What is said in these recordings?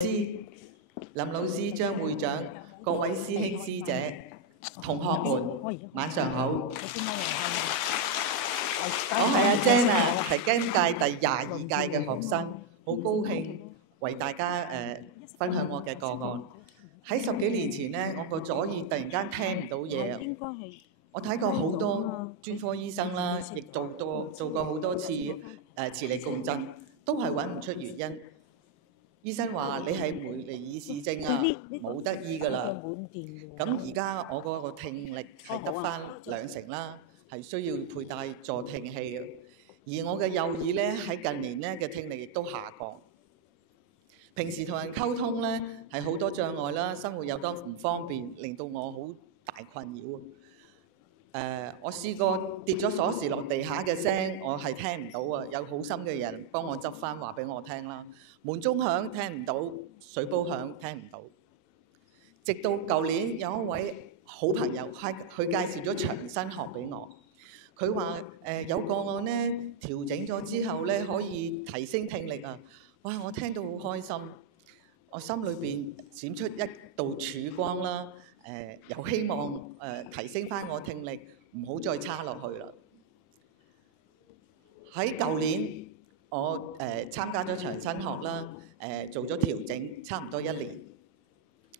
林老師、張會長、各位師兄師姐、同學們，晚上好。我係阿 Jen 啊，係今屆第22屆嘅學生，好高興為大家分享我嘅個案。喺10幾年前呢，我個左耳突然間聽唔到嘢。我睇過好多專科醫生啦，亦做過好多次磁力共振，都係揾唔出原因。醫生話你係梅尼爾氏症啊，冇得醫㗎啦。咁而家我嗰個聽力係得返20%啦，係需要佩戴助聽器嘅。而我嘅右耳咧喺近年咧嘅聽力亦都下降。平時同人溝通咧係好多障礙啦，生活有多唔方便，令到我好大困擾。我試過跌咗鎖匙落地下嘅聲，我係聽唔到啊！有好心嘅人幫我執翻話俾我聽啦。門鐘響聽唔到，水煲響聽唔到。直到舊年有一位好朋友，佢介紹咗長新學俾我。佢話有個案呢調整咗之後呢，可以提升聽力啊！哇！我聽到好開心，我心裏邊閃出一道曙光啦。又希望提升翻我聽力，唔好再差落去啦。喺舊年，我參加咗長新學啦，做咗調整，差唔多1年。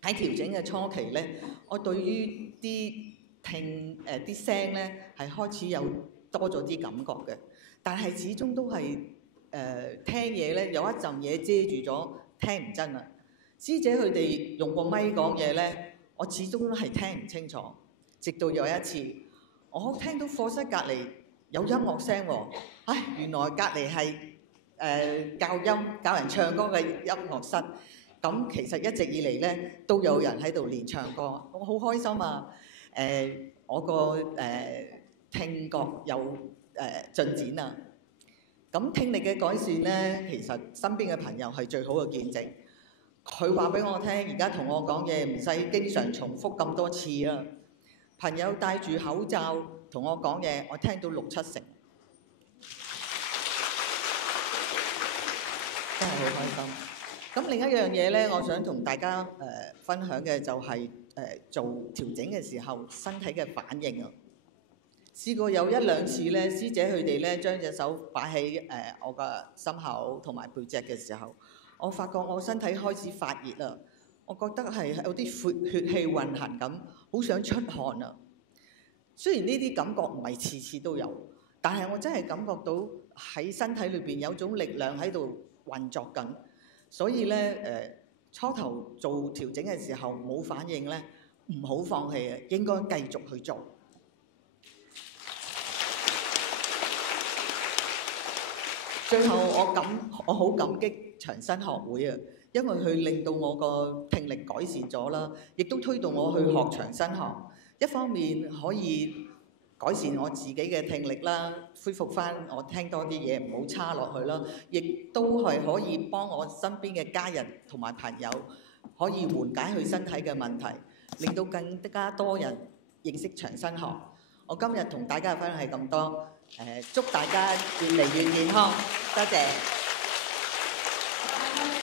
喺調整嘅初期咧，我對於啲啲聲咧係開始有多咗啲感覺嘅，但係始終都係聽嘢咧有一陣嘢遮住咗，聽唔真啊！師姐佢哋用個咪講嘢咧。我始終都係聽唔清楚，直到有一次，我聽到課室隔離有音樂聲喎，原來隔離係教人唱歌嘅音樂室。咁其實一直以嚟咧都有人喺度練唱歌，我好開心啊！我個聽覺有進展啊！咁聽力嘅改善咧，其實身邊嘅朋友係最好嘅見證。佢話俾我聽，而家同我講嘢唔使經常重複咁多次啦。朋友戴住口罩同我講嘢，我聽到6、7成，真係好開心。咁另一樣嘢咧，我想同大家分享嘅就係做調整嘅時候身體嘅反應啊。試過有1、2次咧，師姐佢哋咧將隻手擺喺我個心口同埋背脊嘅時候，我發覺我身體開始發熱啦，我覺得係有啲血氣運行咁，好想出汗啊。雖然呢啲感覺唔係次次都有，但係我真係感覺到喺身體裏邊有種力量喺度運作緊。所以咧初頭做調整嘅時候冇反應咧，唔好放棄啊，應該繼續去做。最後我好感激長新學會啊，因為佢令到我個聽力改善咗啦，亦都推動我去學長新學。一方面可以改善我自己嘅聽力啦，恢復翻我聽多啲嘢，唔好差落去啦，亦都係可以幫我身邊嘅家人同埋朋友可以緩解佢身體嘅問題，令到更加多人認識長新學。我今日同大家嘅分享係咁多。祝大家越嚟越健康，多謝。